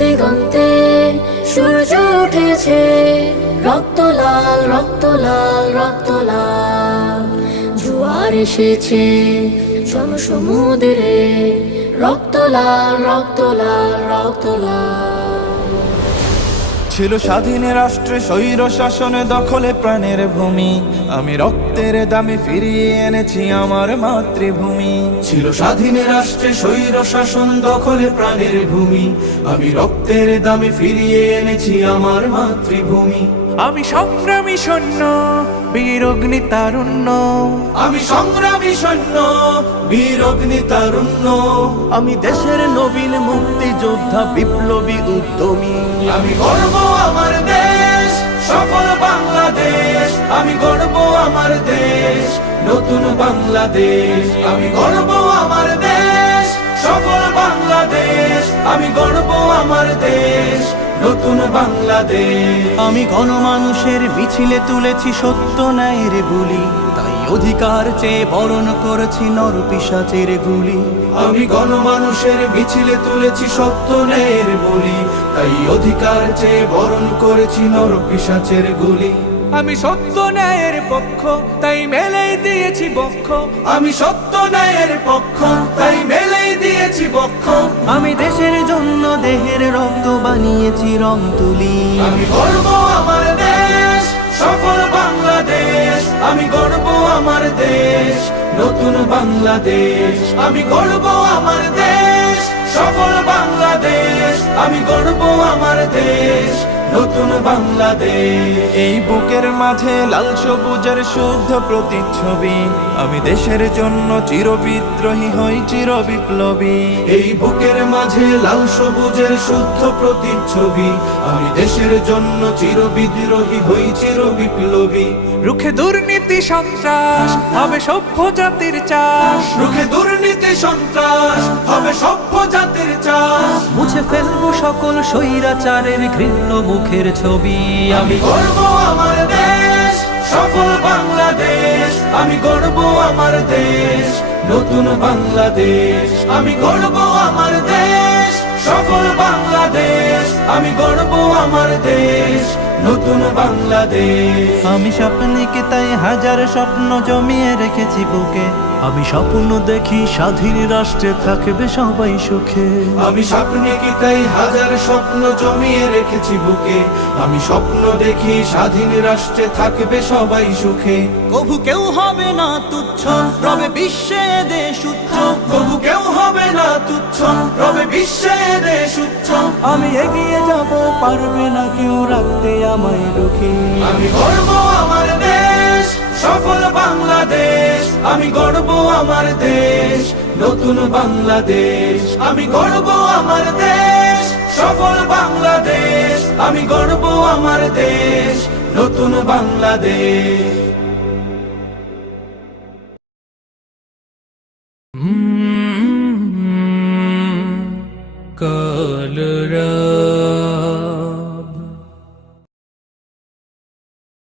দিগন্তে সূর্য উঠেছে, রক্ত লাল রক্ত লাল রক্ত লাল। জোয়ার এসেছে জনসমুদ্রে, রক্ত লাল রক্ত লাল রক্ত লাল। ছিল স্বাধীন রাষ্ট্রে স্বৈর শাসন দখলে প্রাণের ভূমি, আমি রক্তের দামে ফিরিয়ে এনেছি আমার মাতৃভূমি। ছিল স্বাধীন রাষ্ট্রে স্বৈর শাসন দখলে প্রাণের ভূমি, আমি রক্তের দামে ফিরিয়ে এনেছি আমার মাতৃভূমি। আমি সংগ্রামী সৈন্য, বীর অগ্নি তারুণ্য। আমি সংগ্রামী সৈন্য, বীর অগ্নি তারুণ্য। আমি দেশের নবীন মুক্তিযোদ্ধা, বিপ্লবী উদ্যমী। আমি গর্ব আমার দেশ, সফল বাংলাদেশ। আমি গর্ব আমার দেশ, নতুন বাংলাদেশ। আমি গর্ব আমার দেশ, সফল বাংলাদেশ। আমি গর্ব আমার দেশ, নতুন বাংলাদেশ। আমি গণমানুষের মিছিলে তুলেছি সত্য ন্যায়ের বুলি, তাই অধিকার চেয়ে বরণ করেছি নর পিশাচের গুলি। আমি গণমানুষের মিছিলে তুলেছি সত্য ন্যায়ের বলি, তাই অধিকার চেয়ে বরণ করেছি নর পিশাচের গুলি। আমি সত্য ন্যায়ের পক্ষ, তাই মেলেই দিয়েছি বক্ষ। আমি সত্য ন্যায়ের পক্ষ, তাই মেলেই দিয়েছি বক্ষ। আমি দেশের জন্য দেহের রক্ত বানিয়েছি রং তুলি। আমি গর্ব আমার দেশ, সফল বাংলাদেশ। আমি গর্ব আমার দেশ, নতুন বাংলাদেশ। আমি গর্ব আমার দেশ, সফল বাংলাদেশ। আমি গর্ব আমার দেশ, নতুন বাংলাদেশ। এই বুকের মাঝে লাল সবুজের শুদ্ধ প্রতিচ্ছবি, আমি দেশের জন্য চিরবিদ্রোহী হই চির বিপ্লবী। এই বুকের মাঝে লাল সবুজের শুদ্ধ প্রতিচ্ছবি, আমি দেশের জন্য চির বিদ্রোহী হই চির বিপ্লবী। রুখে দুর্নীতি সন্ত্রাস হবে সভ্য জাতির চাষ। রুখে দুর্নীতি সন্ত্রাস হবে সভ্য জাতির চাষ। মুছে ফেলবো সকল স্বৈরাচারের ঘৃণ্য মুখের ছবি। আমি গর্ব আমার দেশ, সফল বাংলাদেশ। আমি গর্ব আমার দেশ, নতুন বাংলাদেশ। আমি গর্ব আমার দেশ, সফল বাংলাদেশ। আমি গর্ব আমার দেশ, নতুন বাংলাদেশ। আমি স্বপ্নকে তাই হাজার স্বপ্ন জমিয়ে রেখেছি বুকে। আমি স্বপ্ন দেখি স্বাধীন রাষ্ট্রে থাকবে সবাই সুখে। আমি স্বপ্নে কি তাই হাজার স্বপ্ন জমিয়ে রেখেছি বুকে। আমি স্বপ্ন দেখি স্বাধীন রাষ্ট্রে থাকবে সবাই সুখে। কভু কেউ হবে না তুচ্ছ, রবে বিশ্বে দেশ উচ্চ। তবু কেউ হবে না তুচ্ছ, রবে বিশ্বে দেশ উচ্চ। আমি এগিয়ে যাব, পারবে না কেউ রাখতে আমায় রুখে। আমি গর্ব আমার দেশ, সফল বাংলাদেশ। আমি গর্ব আমার দেশ, নতুন বাংলাদেশ। আমি গর্ব আমার দেশ, সফল বাংলাদেশ। আমি গর্ব আমার দেশ, নতুন বাংলাদেশ। কাল